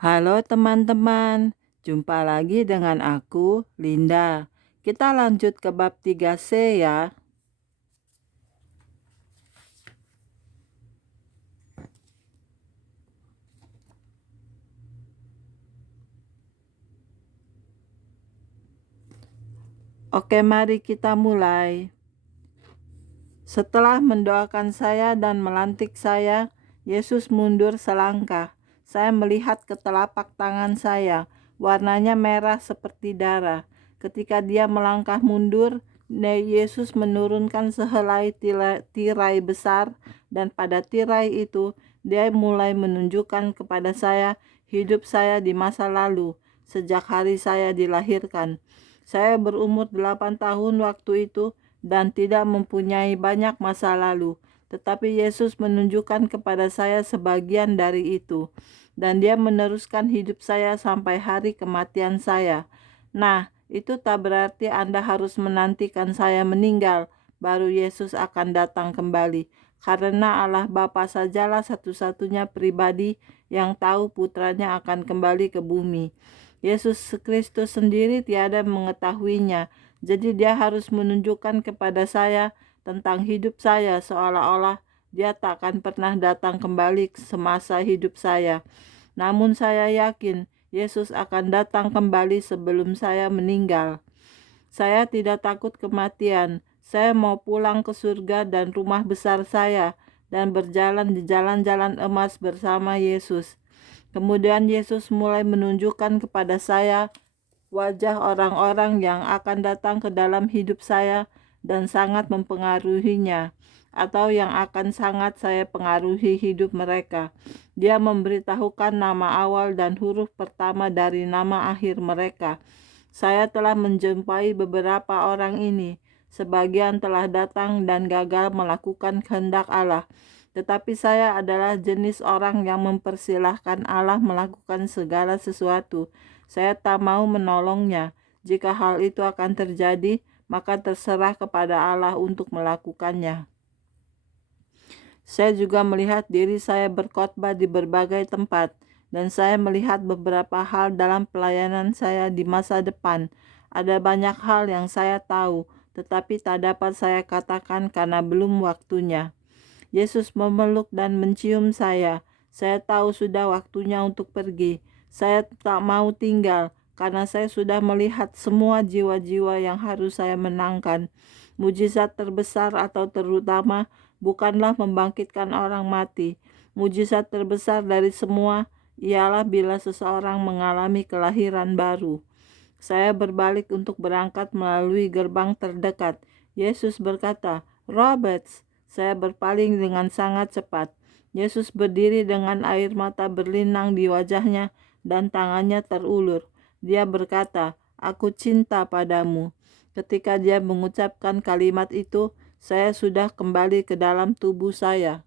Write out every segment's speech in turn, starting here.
Halo teman-teman, jumpa lagi dengan aku, Linda. Kita lanjut ke bab 3C ya. Oke, mari kita mulai. Setelah mendoakan saya dan melantik saya, Yesus mundur selangkah. Saya melihat ke telapak tangan saya, warnanya merah seperti darah. Ketika dia melangkah mundur, Yesus menurunkan sehelai tirai besar, dan pada tirai itu dia mulai menunjukkan kepada saya hidup saya di masa lalu, sejak hari saya dilahirkan. Saya berumur 8 tahun waktu itu dan tidak mempunyai banyak masa lalu, tetapi Yesus menunjukkan kepada saya sebagian dari itu, dan dia meneruskan hidup saya sampai hari kematian saya. Nah, itu tak berarti Anda harus menantikan saya meninggal, baru Yesus akan datang kembali, karena Allah Bapa sajalah satu-satunya pribadi yang tahu putranya akan kembali ke bumi. Yesus Kristus sendiri tiada mengetahuinya, jadi dia harus menunjukkan kepada saya tentang hidup saya seolah-olah dia tak akan pernah datang kembali semasa hidup saya. Namun saya yakin Yesus akan datang kembali sebelum saya meninggal. Saya tidak takut kematian. Saya mau pulang ke surga dan rumah besar saya dan berjalan di jalan-jalan emas bersama Yesus. Kemudian Yesus mulai menunjukkan kepada saya wajah orang-orang yang akan datang ke dalam hidup saya dan sangat mempengaruhinya, atau yang akan sangat saya pengaruhi hidup mereka. Dia memberitahukan nama awal dan huruf pertama dari nama akhir mereka. Saya telah menjumpai beberapa orang ini. Sebagian telah datang dan gagal melakukan kehendak Allah. Tetapi saya adalah jenis orang yang mempersilahkan Allah melakukan segala sesuatu. Saya tak mau menolongnya. Jika hal itu akan terjadi, maka terserah kepada Allah untuk melakukannya. Saya juga melihat diri saya berkhotbah di berbagai tempat, dan saya melihat beberapa hal dalam pelayanan saya di masa depan. Ada banyak hal yang saya tahu, tetapi tak dapat saya katakan karena belum waktunya. Yesus memeluk dan mencium saya. Saya tahu sudah waktunya untuk pergi. Saya tak mau tinggal karena saya sudah melihat semua jiwa-jiwa yang harus saya menangkan. Mujizat terbesar atau terutama bukanlah membangkitkan orang mati. Mujizat terbesar dari semua ialah bila seseorang mengalami kelahiran baru. Saya berbalik untuk berangkat melalui gerbang terdekat. Yesus berkata, "Roberts." Saya berpaling dengan sangat cepat. Yesus berdiri dengan air mata berlinang di wajahnya dan tangannya terulur. Dia berkata, "Aku cinta padamu." Ketika dia mengucapkan kalimat itu, saya sudah kembali ke dalam tubuh saya.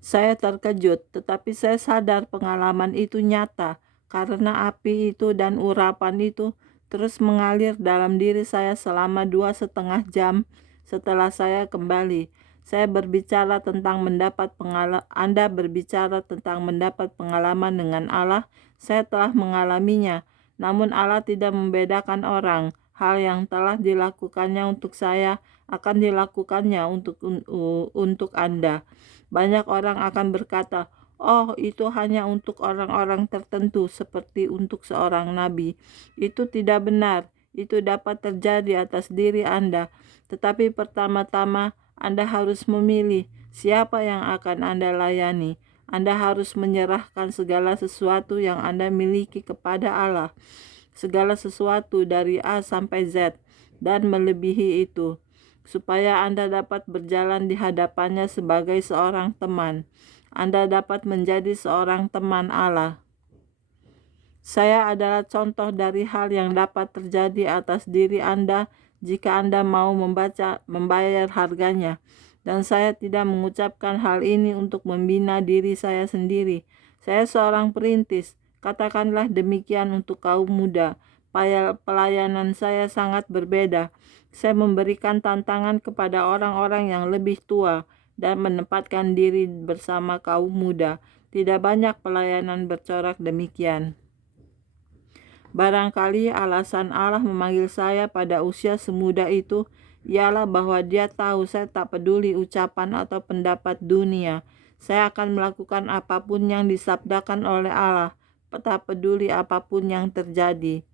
Saya terkejut, tetapi saya sadar pengalaman itu nyata, karena api itu dan urapan itu terus mengalir dalam diri saya selama 2,5 jam setelah saya kembali. Anda berbicara tentang mendapat pengalaman dengan Allah, saya telah mengalaminya. Namun Allah tidak membedakan orang. Hal yang telah dilakukannya untuk saya akan dilakukannya untuk Anda. Banyak orang akan berkata, "Oh, itu hanya untuk orang-orang tertentu seperti untuk seorang nabi." Itu tidak benar. Itu dapat terjadi atas diri Anda. Tetapi pertama-tama Anda harus memilih siapa yang akan Anda layani. Anda harus menyerahkan segala sesuatu yang Anda miliki kepada Allah. Segala sesuatu dari A sampai Z dan melebihi itu, supaya Anda dapat berjalan di hadapannya sebagai seorang teman. Anda dapat menjadi seorang teman Allah. Saya adalah contoh dari hal yang dapat terjadi atas diri Anda jika Anda mau membayar harganya. Dan saya tidak mengucapkan hal ini untuk membina diri saya sendiri. Saya seorang perintis, katakanlah demikian untuk kaum muda. Pelayanan saya sangat berbeda. Saya memberikan tantangan kepada orang-orang yang lebih tua. dan menempatkan diri bersama kaum muda. Tidak banyak pelayanan bercorak demikian. Barangkali alasan Allah memanggil saya pada usia semuda itu ialah bahwa Dia tahu saya tak peduli ucapan atau pendapat dunia. Saya akan melakukan apapun yang disabdakan oleh Allah, tak peduli apapun yang terjadi.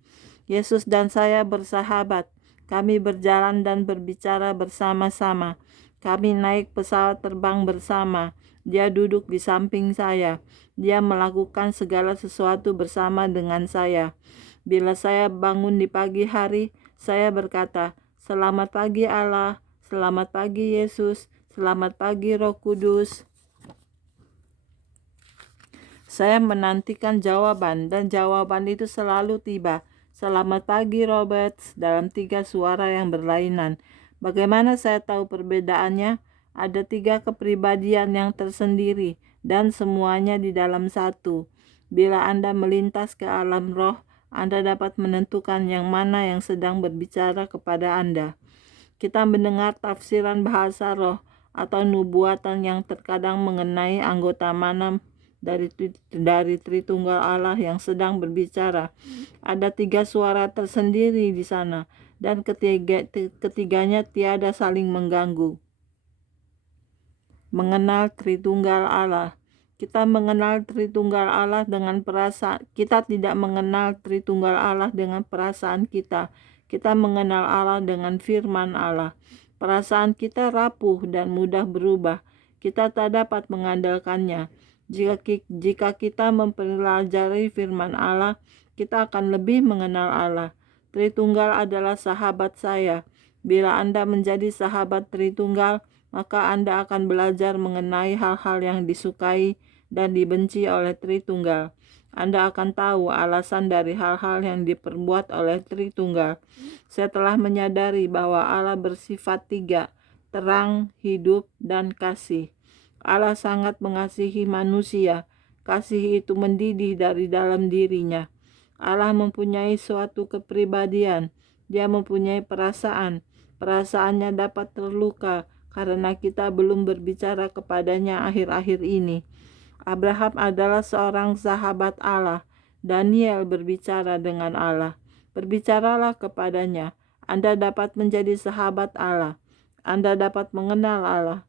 Yesus dan saya bersahabat. Kami berjalan dan berbicara bersama-sama. Kami naik pesawat terbang bersama. Dia duduk di samping saya. Dia melakukan segala sesuatu bersama dengan saya. Bila saya bangun di pagi hari, saya berkata, "Selamat pagi Allah, selamat pagi Yesus, selamat pagi Roh Kudus." Saya menantikan jawaban, dan jawaban itu selalu tiba. "Selamat pagi Robert," dalam 3 suara yang berlainan. Bagaimana saya tahu perbedaannya? Ada 3 kepribadian yang tersendiri, dan semuanya di dalam satu. Bila Anda melintas ke alam roh, Anda dapat menentukan yang mana yang sedang berbicara kepada Anda. Kita mendengar tafsiran bahasa roh atau nubuatan yang terkadang mengenai anggota mana dari Tritunggal Allah yang sedang berbicara. Ada 3 suara tersendiri di sana, dan ketiganya tiada saling mengganggu. Mengenal Tritunggal Allah. Kita mengenal Tritunggal Allah dengan perasaan. Kita tidak mengenal Tritunggal Allah dengan perasaan kita. Kita mengenal Allah dengan firman Allah. Perasaan kita rapuh dan mudah berubah. Kita tak dapat mengandalkannya. Jika kita mempelajari firman Allah, kita akan lebih mengenal Allah. Tritunggal adalah sahabat saya. Bila Anda menjadi sahabat Tritunggal, maka Anda akan belajar mengenai hal-hal yang disukai dan dibenci oleh Tritunggal. Anda akan tahu alasan dari hal-hal yang diperbuat oleh Tritunggal. Saya telah menyadari bahwa Allah bersifat 3, terang, hidup, dan kasih. Allah sangat mengasihi manusia. Kasih itu mendidih dari dalam dirinya. Allah mempunyai suatu kepribadian. Dia mempunyai perasaan. Perasaannya dapat terluka karena kita belum berbicara kepadanya akhir-akhir ini. Abraham adalah seorang sahabat Allah. Daniel berbicara dengan Allah. Berbicaralah kepadanya. Anda dapat menjadi sahabat Allah. Anda dapat mengenal Allah.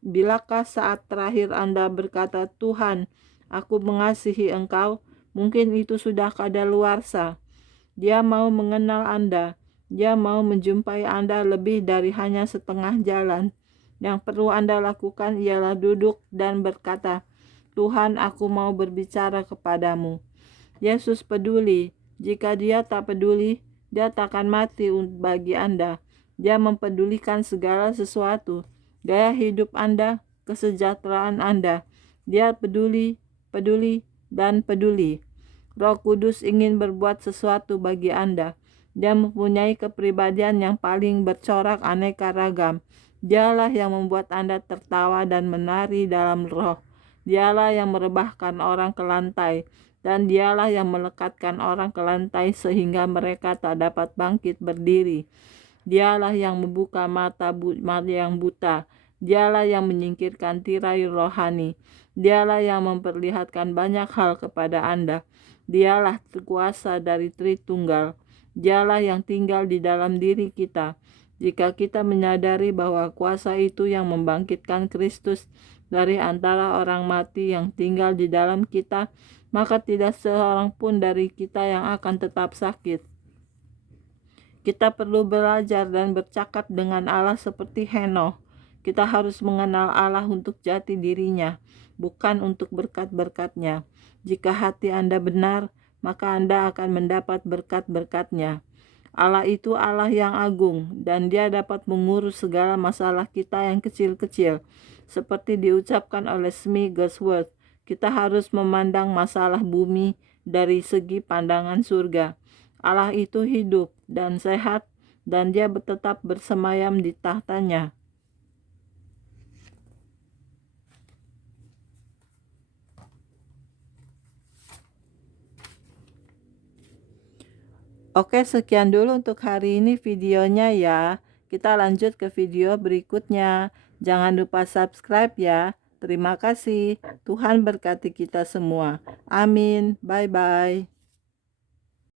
Bilakah saat terakhir Anda berkata, "Tuhan, aku mengasihi Engkau"? Mungkin itu sudah kadaluarsa. Dia mau mengenal Anda. Dia mau menjumpai Anda lebih dari hanya setengah jalan. Yang perlu Anda lakukan ialah duduk dan berkata, "Tuhan, aku mau berbicara kepadamu." Yesus peduli. Jika Dia tak peduli, Dia takkan mati bagi Anda. Dia mempedulikan segala sesuatu. Gaya hidup Anda, kesejahteraan Anda. Dia peduli, dan peduli. Roh Kudus ingin berbuat sesuatu bagi Anda. Dia mempunyai kepribadian yang paling bercorak aneka ragam. Dialah yang membuat Anda tertawa dan menari dalam roh. Dialah yang merebahkan orang ke lantai, dan dialah yang melekatkan orang ke lantai sehingga mereka tak dapat bangkit berdiri. Dialah yang membuka mata yang buta. Dialah yang menyingkirkan tirai rohani. Dialah yang memperlihatkan banyak hal kepada Anda. Dialah kuasa dari Tritunggal. Dialah yang tinggal di dalam diri kita. Jika kita menyadari bahwa kuasa itu yang membangkitkan Kristus dari antara orang mati yang tinggal di dalam kita, maka tidak seorang pun dari kita yang akan tetap sakit. Kita perlu belajar dan bercakap dengan Allah seperti Henokh. Kita harus mengenal Allah untuk jati dirinya, bukan untuk berkat-berkatnya. Jika hati Anda benar, maka Anda akan mendapat berkat-berkatnya. Allah itu Allah yang agung, dan Dia dapat mengurus segala masalah kita yang kecil-kecil. Seperti diucapkan oleh Smith Gosworth, kita harus memandang masalah bumi dari segi pandangan surga. Allah itu hidup dan sehat, dan Dia tetap bersemayam di tahtanya. Oke, sekian dulu untuk hari ini videonya ya. kita lanjut ke video berikutnya. Jangan lupa subscribe ya. Terima kasih. Tuhan berkati kita semua. Amin. Bye-bye.